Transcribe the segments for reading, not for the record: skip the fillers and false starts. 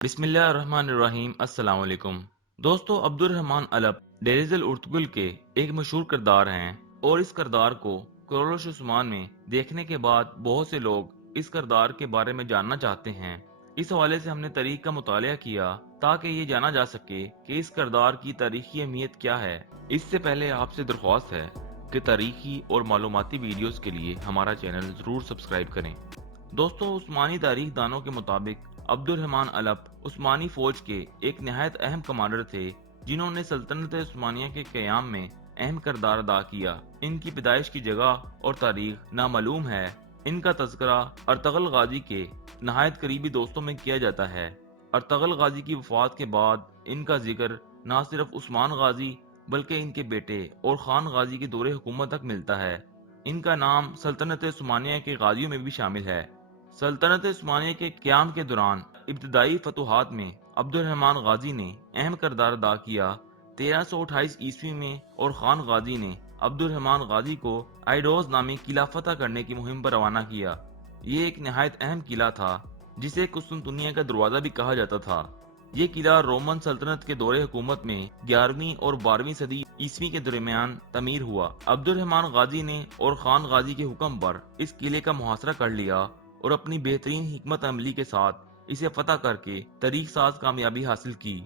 بسم اللہ الرحمن الرحیم۔ السلام علیکم دوستو، عبد الرحمن الپ ڈیریزل ارطغرل کے ایک مشہور کردار ہیں، اور اس کردار کو کورولوش عثمان میں دیکھنے کے بعد بہت سے لوگ اس کردار کے بارے میں جاننا چاہتے ہیں۔ اس حوالے سے ہم نے تاریخ کا مطالعہ کیا تاکہ یہ جانا جا سکے کہ اس کردار کی تاریخی اہمیت کیا ہے۔ اس سے پہلے آپ سے درخواست ہے کہ تاریخی اور معلوماتی ویڈیوز کے لیے ہمارا چینل ضرور سبسکرائب کریں۔ دوستو، عثمانی تاریخ دانوں کے مطابق عبد الرحمن الپ عثمانی فوج کے ایک نہایت اہم کمانڈر تھے، جنہوں نے سلطنت عثمانیہ کے قیام میں اہم کردار ادا کیا۔ ان کی پیدائش کی جگہ اور تاریخ نامعلوم ہے۔ ان کا تذکرہ ارطغرل غازی کے نہایت قریبی دوستوں میں کیا جاتا ہے۔ ارطغرل غازی کی وفات کے بعد ان کا ذکر نہ صرف عثمان غازی بلکہ ان کے بیٹے اور خان غازی کے دور حکومت تک ملتا ہے۔ ان کا نام سلطنت عثمانیہ کے غازیوں میں بھی شامل ہے۔ سلطنت عثمانیہ کے قیام کے دوران ابتدائی فتوحات میں عبد الرحمن غازی نے اہم کردار ادا کیا۔ 1328 عیسوی میں اور خان غازی نے عبد الرحمن غازی کو آئیڈوز نامی قلعہ فتح کرنے کی مہم پر روانہ کیا۔ یہ ایک نہایت اہم قلعہ تھا جسے قسطنطنیہ کا دروازہ بھی کہا جاتا تھا۔ یہ قلعہ رومن سلطنت کے دور حکومت میں 11ویں اور 12ویں صدی عیسوی کے درمیان تعمیر ہوا۔ عبد الرحمن غازی نے اور خان غازی کے حکم پر اس قلعے کا محاصرہ کر لیا اور اپنی بہترین حکمت عملی کے ساتھ اسے فتح کر کے تاریخ ساز کامیابی حاصل کی۔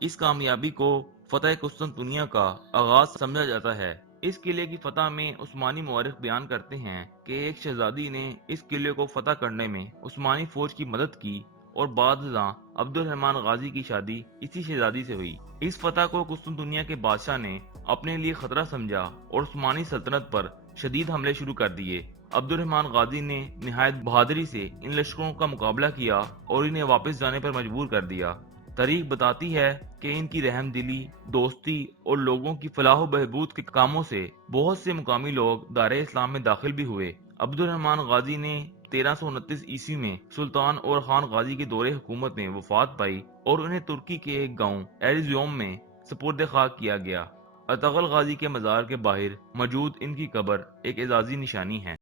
اس کامیابی کو فتح قسطنطنیہ کا آغاز سمجھا جاتا ہے۔ اس قلعے کی فتح میں عثمانی مورخ بیان کرتے ہیں کہ ایک شہزادی نے اس قلعے کو فتح کرنے میں عثمانی فوج کی مدد کی اور بعد ازاں عبد الرحمن غازی کی شادی اسی شہزادی سے ہوئی۔ اس فتح کو قسطنطنیہ کے بادشاہ نے اپنے لیے خطرہ سمجھا اور عثمانی سلطنت پر شدید حملے شروع کر دیے۔ عبد الرحمن غازی نے نہایت بہادری سے ان لشکروں کا مقابلہ کیا اور انہیں واپس جانے پر مجبور کر دیا۔ تاریخ بتاتی ہے کہ ان کی رحم دلی، دوستی اور لوگوں کی فلاح و بہبود کے کاموں سے بہت سے مقامی لوگ دائرہ اسلام میں داخل بھی ہوئے۔ عبد الرحمن غازی نے 1329 عیسوی میں سلطان اور خان غازی کے دور حکومت میں وفات پائی اور انہیں ترکی کے ایک گاؤں ایرزیوم میں سپرد خاک کیا گیا۔ ارطغرل غازی کے مزار کے باہر موجود ان کی قبر ایک اعزازی نشانی ہے۔